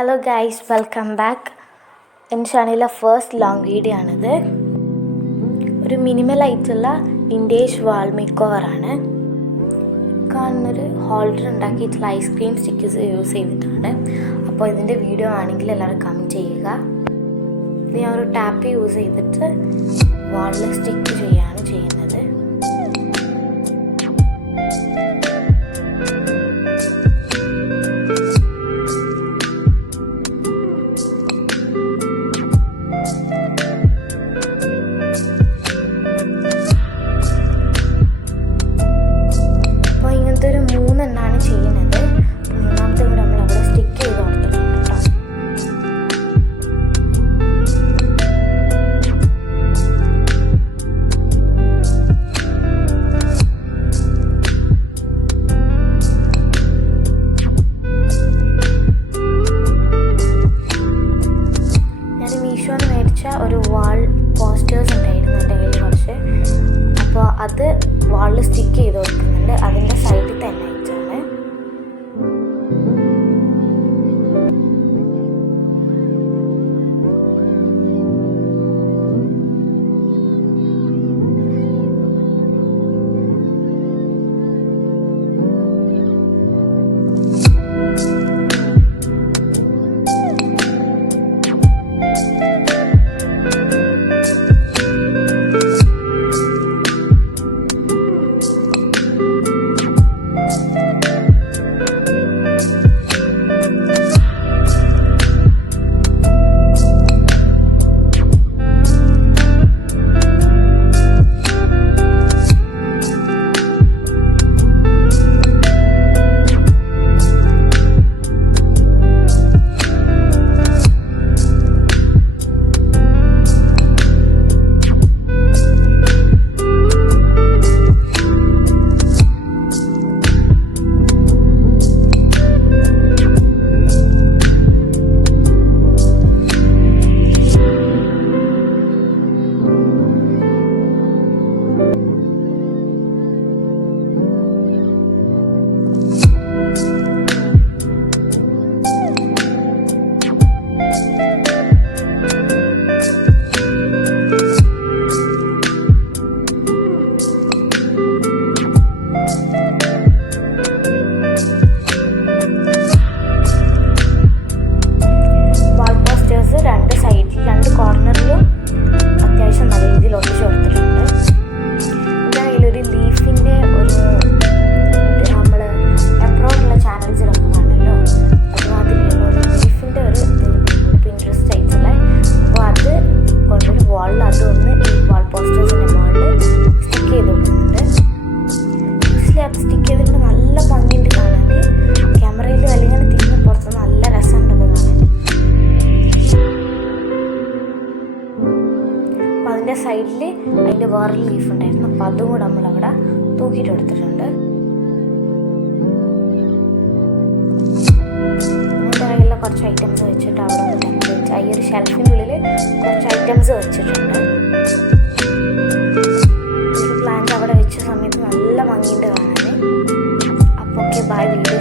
Hello guys, welcome back. എൻ്റെ ചാനലിലെ first long video ആണിത്. ഒരു മിനിമലായിട്ടുള്ള വിൻറ്റേജ് വാൾ മേക്ക് ഓവറാണ്. കാണുന്നൊരു ഹോൾഡർ ഉണ്ടാക്കിയിട്ടുള്ള ഐസ്ക്രീം സ്റ്റിക്കേഴ്സ് യൂസ് ചെയ്തിട്ടാണ്. അപ്പോൾ ഇതിൻ്റെ വീഡിയോ ആണെങ്കിൽ എല്ലാവരും കമൻറ്റ് ചെയ്യുക. ഇത് ഞാൻ ഒരു ടാപ്പ് യൂസ് ചെയ്തിട്ട് വാളിൽ സ്റ്റിക്ക് ചെയ്യുകയാണ് ചെയ്യുന്നത്. ഒരു 3 എണ്ണമാണ് ചെയ്യുന്നത്. മൂന്നാമത്തെ കൂടെ നമ്മൾ അവിടെ സ്റ്റിക്ക് ചെയ്ത് കൊടുത്തിട്ടുണ്ട് കേട്ടോ. ഞാൻ മീഷോന്ന് മേടിച്ച ഒരു വാൾ പോസ്റ്റേഴ്സ് ഉണ്ടായിരുന്നു എൻ്റെ കയ്യിൽ കുറച്ച്. അപ്പോൾ അത് വാളിൽ സ്റ്റിക്ക് ചെയ്ത് കൊടുക്കുന്നുണ്ട്. അതിൻ്റെ സൈഡിൽ തന്നെ ആയിട്ടാണ്. രണ്ട് കോർണറിലും അത്യാവശ്യം നല്ല രീതിയിൽ ഒട്ടിച്ച് കൊടുത്തിട്ടുണ്ട്. എൻ്റെ കയ്യിലൊരു ലീഫിൻ്റെ ഒരു നമ്മൾ എബ്രോഡുള്ള ചാനൽസിലൊക്കെ കാണുമല്ലോ, അതുമാതിരിയുള്ള ഒരു ലീഫിൻ്റെ ഒരു പിൻട്രസ്റ്റ് ആയിട്ടുള്ള. അപ്പോൾ അത് കൊണ്ടൊരു വാളിൽ അതൊന്ന് ഈ വാൾ പോസ്റ്റേഴ്സിൻ്റെ മുകളിൽ സ്റ്റിക്ക് ചെയ്ത് കൊടുക്കുന്നുണ്ട്. യൂസ്വലി അത് സ്റ്റിക്ക് ചെയ്തിട്ട് നല്ല ഭംഗിയുണ്ട് കാണാൻ. ക്യാമറയിൽ അല്ലെങ്കിൽ തിരിഞ്ഞ് പുറത്ത് നല്ല രസമുണ്ട് അത് കാണാൻ. അപ്പോൾ അതിൻ്റെ സൈഡിൽ അതിൻ്റെ വേറൊരു ലീഫ് ഉണ്ടായിരുന്നു. അപ്പോൾ അതും കൂടെ നമ്മളവിടെ തൂക്കിയിട്ട് എടുത്തിട്ടുണ്ട്. എൻ്റെ കയ്യിലുള്ള കുറച്ച് ഐറ്റംസ് വെച്ചിട്ട് അവിടെ ഒന്ന് ഈ ഒരു ഷെൽഫിനുള്ളിൽ കുറച്ച് ഐറ്റംസ് വെച്ചിട്ടുണ്ട്. ഒരു പ്ലാന്റ് അവിടെ വെച്ച സമയത്ത് നല്ല ഭംഗിയുണ്ട് കാണാൻ. അപ്പോൾ ഓക്കെ, ബൈ. വീഡിയോ